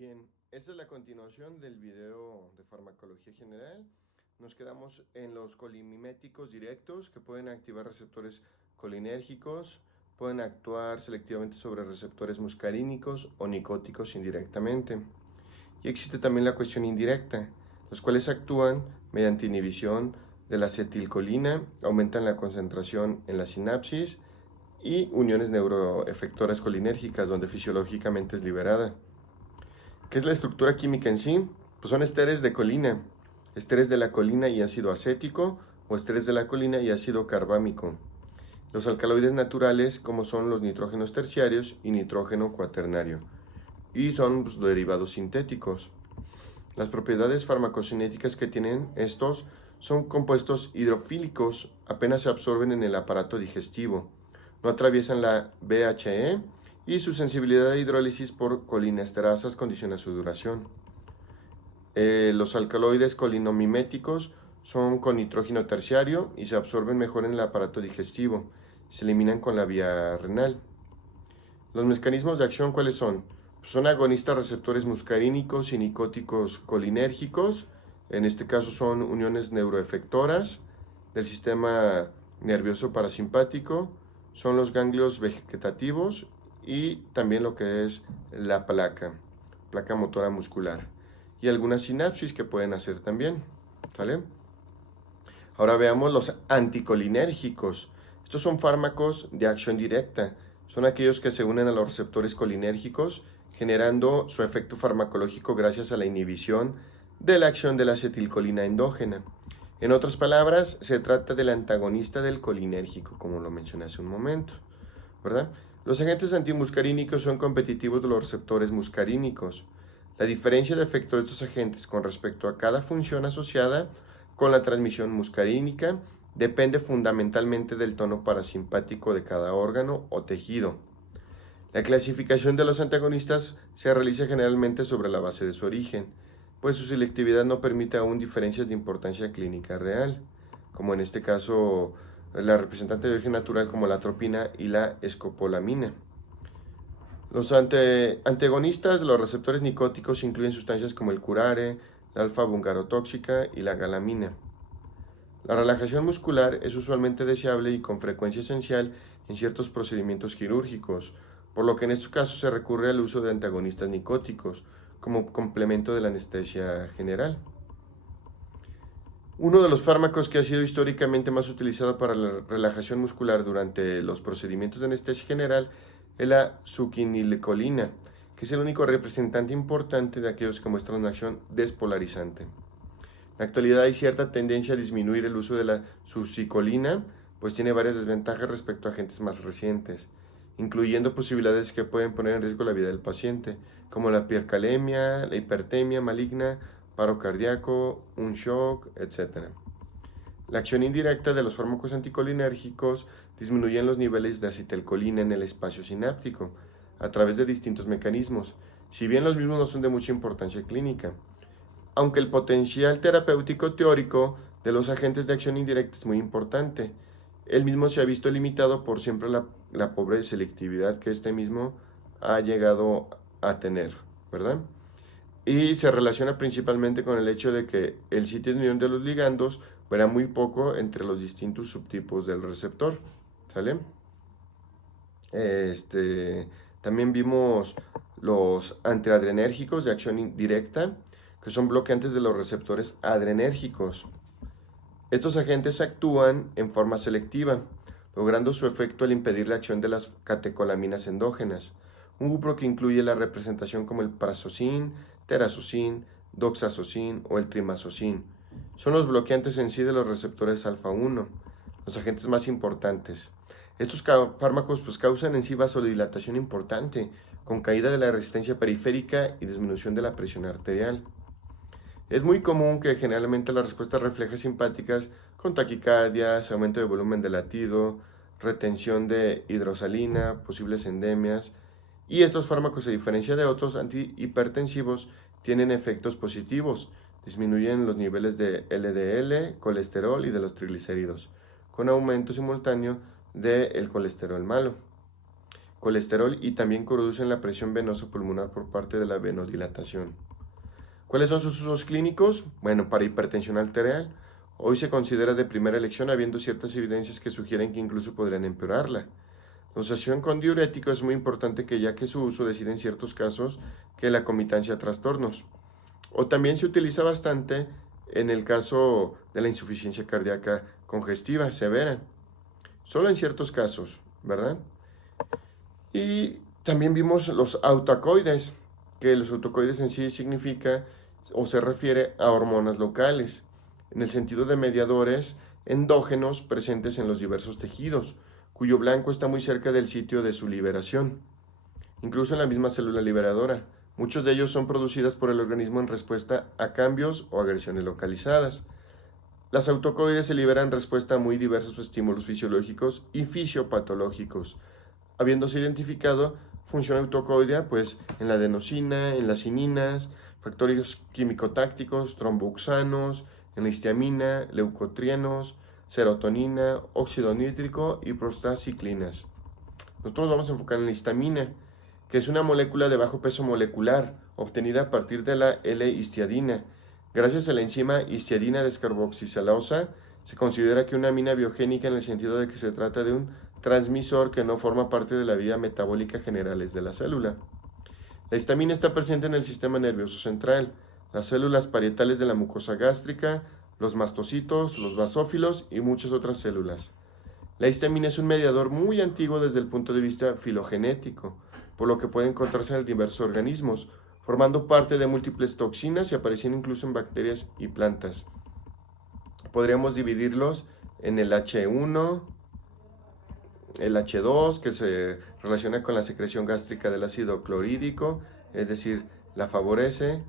Bien, esta es la continuación del video de farmacología general. Nos quedamos en los colimiméticos directos que pueden activar receptores colinérgicos, pueden actuar selectivamente sobre receptores muscarínicos o nicóticos indirectamente. Y existe también la cuestión indirecta, los cuales actúan mediante inhibición de la acetilcolina, aumentan la concentración en la sinapsis y uniones neuroefectoras colinérgicas donde fisiológicamente es liberada. ¿Qué es la estructura química en sí? Pues son esteres de colina, esteres de la colina y ácido acético o esteres de la colina y ácido carbámico. Los alcaloides naturales como son los nitrógenos terciarios y nitrógeno cuaternario y son derivados sintéticos. Las propiedades farmacocinéticas que tienen estos son compuestos hidrofílicos, apenas se absorben en el aparato digestivo, no atraviesan la VHE y su sensibilidad a hidrólisis por colinesterasas condiciona su duración. Los alcaloides colinomiméticos son con nitrógeno terciario y se absorben mejor en el aparato digestivo, se eliminan con la vía renal. Los mecanismos de acción, ¿cuáles son? Son agonistas receptores muscarínicos y nicóticos colinérgicos. En este caso son uniones neuroefectoras del sistema nervioso parasimpático. Son los ganglios vegetativos y también lo que es la placa motora muscular. Y algunas sinapsis que pueden hacer también. ¿Sale? Ahora veamos los anticolinérgicos. Estos son fármacos de acción directa. Son aquellos que se unen a los receptores colinérgicos, generando su efecto farmacológico gracias a la inhibición de la acción de la acetilcolina endógena. En otras palabras, se trata del antagonista del colinérgico, como lo mencioné hace un momento, ¿verdad? Los agentes antimuscarínicos son competitivos de los receptores muscarínicos. La diferencia de efecto de estos agentes con respecto a cada función asociada con la transmisión muscarínica depende fundamentalmente del tono parasimpático de cada órgano o tejido. La clasificación de los antagonistas se realiza generalmente sobre la base de su origen, pues su selectividad no permite aún diferencias de importancia clínica real, como en este caso la representante de origen natural como la atropina y la escopolamina. Los antagonistas de los receptores nicóticos incluyen sustancias como el curare, la alfa-bungarotóxica y la galamina. La relajación muscular es usualmente deseable y con frecuencia esencial en ciertos procedimientos quirúrgicos, por lo que en estos casos se recurre al uso de antagonistas nicóticos como complemento de la anestesia general. Uno de los fármacos que ha sido históricamente más utilizado para la relajación muscular durante los procedimientos de anestesia general es la succinilcolina, que es el único representante importante de aquellos que muestran una acción despolarizante. En la actualidad hay cierta tendencia a disminuir el uso de la succinilcolina, pues tiene varias desventajas respecto a agentes más recientes, incluyendo posibilidades que pueden poner en riesgo la vida del paciente, como la hipercalemia, la hipertemia maligna, paro cardíaco, un shock, etc. La acción indirecta de los fármacos anticolinérgicos disminuyen los niveles de acetilcolina en el espacio sináptico a través de distintos mecanismos, si bien los mismos no son de mucha importancia clínica. Aunque el potencial terapéutico teórico de los agentes de acción indirecta es muy importante, el mismo se ha visto limitado por siempre la pobre selectividad que este mismo ha llegado a tener, ¿verdad? Y se relaciona principalmente con el hecho de que el sitio de unión de los ligandos varía muy poco entre los distintos subtipos del receptor, ¿sale? También vimos los antiadrenérgicos de acción directa, que son bloqueantes de los receptores adrenérgicos. Estos agentes actúan en forma selectiva, logrando su efecto al impedir la acción de las catecolaminas endógenas, un grupo que incluye la representación como el prazosine, terazocin, doxazocin o el trimazocin. Son los bloqueantes en sí de los receptores alfa-1, los agentes más importantes. Estos fármacos causan en sí vasodilatación importante, con caída de la resistencia periférica y disminución de la presión arterial. Es muy común que generalmente las respuestas reflejas simpáticas con taquicardias, aumento de volumen de latido, retención de hidrosalina, posibles endemias, y estos fármacos, a diferencia de otros antihipertensivos, tienen efectos positivos, disminuyen los niveles de LDL, colesterol y de los triglicéridos, con aumento simultáneo del colesterol malo. colesterol y también reducen la presión venosa pulmonar por parte de la venodilatación. ¿Cuáles son sus usos clínicos? Bueno, para hipertensión arterial, hoy se considera de primera elección habiendo ciertas evidencias que sugieren que incluso podrían empeorarla. La asociación con diurético es muy importante ya que su uso decide en ciertos casos que la comitancia a trastornos. O también se utiliza bastante en el caso de la insuficiencia cardíaca congestiva severa. Solo en ciertos casos, ¿verdad? Y también vimos los autocoides, que los autocoides en sí significa o se refiere a hormonas locales, en el sentido de mediadores endógenos presentes en los diversos tejidos, cuyo blanco está muy cerca del sitio de su liberación, incluso en la misma célula liberadora. Muchos de ellos son producidas por el organismo en respuesta a cambios o agresiones localizadas. Las autocoides se liberan en respuesta a muy diversos estímulos fisiológicos y fisiopatológicos, habiéndose identificado función autocoidea pues en la adenosina, en las cininas, factores químico-tácticos, tromboxanos, en la histamina, leucotrienos, serotonina, óxido nítrico y prostaciclinas. Nosotros vamos a enfocar en la histamina, que es una molécula de bajo peso molecular, obtenida a partir de la L-histiadina. Gracias a la enzima histiadina descarboxilasa, se considera que una amina biogénica en el sentido de que se trata de un transmisor que no forma parte de la vía metabólica generales de la célula. La histamina está presente en el sistema nervioso central, las células parietales de la mucosa gástrica, los mastocitos, los basófilos y muchas otras células. La histamina es un mediador muy antiguo desde el punto de vista filogenético, por lo que puede encontrarse en diversos organismos, formando parte de múltiples toxinas y apareciendo incluso en bacterias y plantas. Podríamos dividirlos en el H1, el H2, que se relaciona con la secreción gástrica del ácido clorhídrico, es decir, la favorece,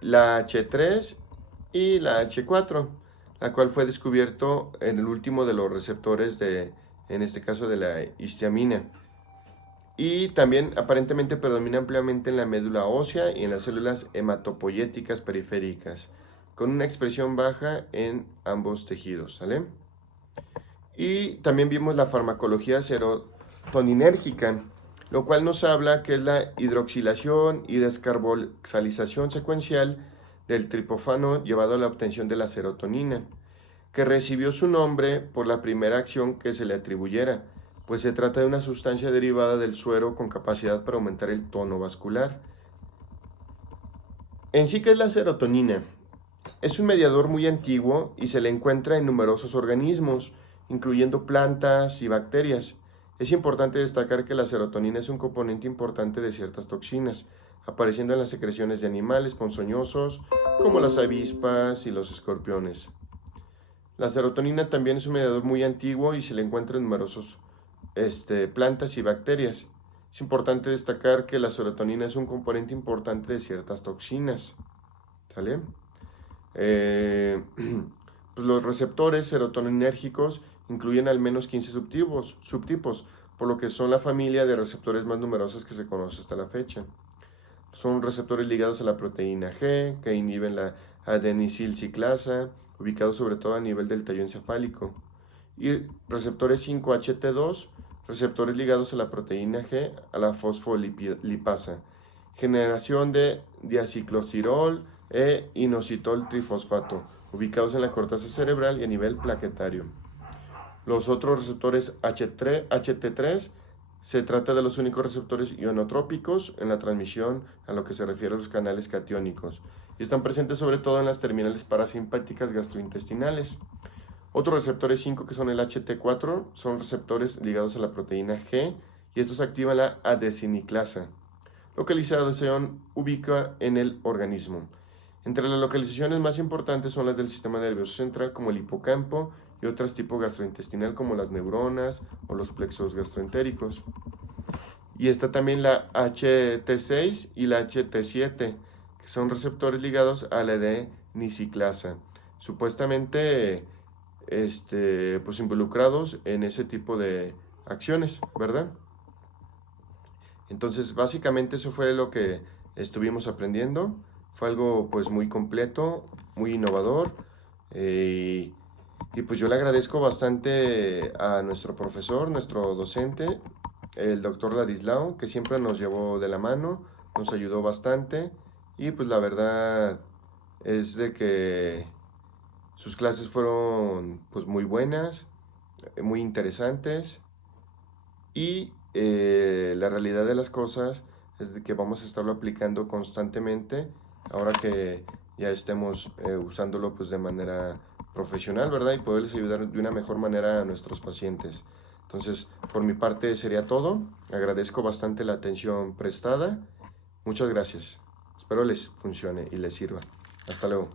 la H3 y la H4, la cual fue descubierto en el último de los receptores en este caso de la histamina. Y también aparentemente predomina ampliamente en la médula ósea y en las células hematopoyéticas periféricas, con una expresión baja en ambos tejidos, ¿sale? Y también vimos la farmacología serotoninérgica, lo cual nos habla que es la hidroxilación y descarboxalización secuencial del triptófano llevado a la obtención de la serotonina, que recibió su nombre por la primera acción que se le atribuyera, pues se trata de una sustancia derivada del suero con capacidad para aumentar el tono vascular. En sí, ¿qué es la serotonina? Es un mediador muy antiguo y se le encuentra en numerosos organismos, incluyendo plantas y bacterias. Es importante destacar que la serotonina es un componente importante de ciertas toxinas, apareciendo en las secreciones de animales ponzoñosos, como las avispas y los escorpiones. La serotonina también es un mediador muy antiguo y se le encuentra en numerosos plantas y bacterias. Es importante destacar que la serotonina es un componente importante de ciertas toxinas. ¿Sale? Pues los receptores serotoninérgicos incluyen al menos 15 subtipos, por lo que son la familia de receptores más numerosas que se conoce hasta la fecha. Son receptores ligados a la proteína G, que inhiben la adenosín-ciclasa, ubicados sobre todo a nivel del tallo encefálico. Y receptores 5-HT2, receptores ligados a la proteína G, a la fosfolipasa. Generación de diaciclosirol e inositol trifosfato, ubicados en la corteza cerebral y a nivel plaquetario. Los otros receptores HT3 se trata de los únicos receptores ionotrópicos en la transmisión a lo que se refiere a los canales catiónicos y están presentes sobre todo en las terminales parasimpáticas gastrointestinales. Otros receptores 5 que son el HT4 son receptores ligados a la proteína G y estos activan la adesiniclasa. Localización ubica en el organismo. Entre las localizaciones más importantes son las del sistema nervioso central como el hipocampo y otras tipo gastrointestinal como las neuronas o los plexos gastroentéricos. Y está también la HT6 y la HT7, que son receptores ligados a la adenosiclasa, supuestamente pues involucrados en ese tipo de acciones, ¿verdad? Entonces, básicamente eso fue lo que estuvimos aprendiendo. Fue algo pues muy completo, muy innovador. Y pues yo le agradezco bastante a nuestro profesor, nuestro docente, el doctor Ladislao, que siempre nos llevó de la mano, nos ayudó bastante y pues la verdad es de que sus clases fueron pues muy buenas, muy interesantes y la realidad de las cosas es de que vamos a estarlo aplicando constantemente ahora que ya estemos usándolo pues de manera profesional, ¿verdad? Y poderles ayudar de una mejor manera a nuestros pacientes. Entonces, por mi parte sería todo. Agradezco bastante la atención prestada. Muchas gracias. Espero les funcione y les sirva. Hasta luego.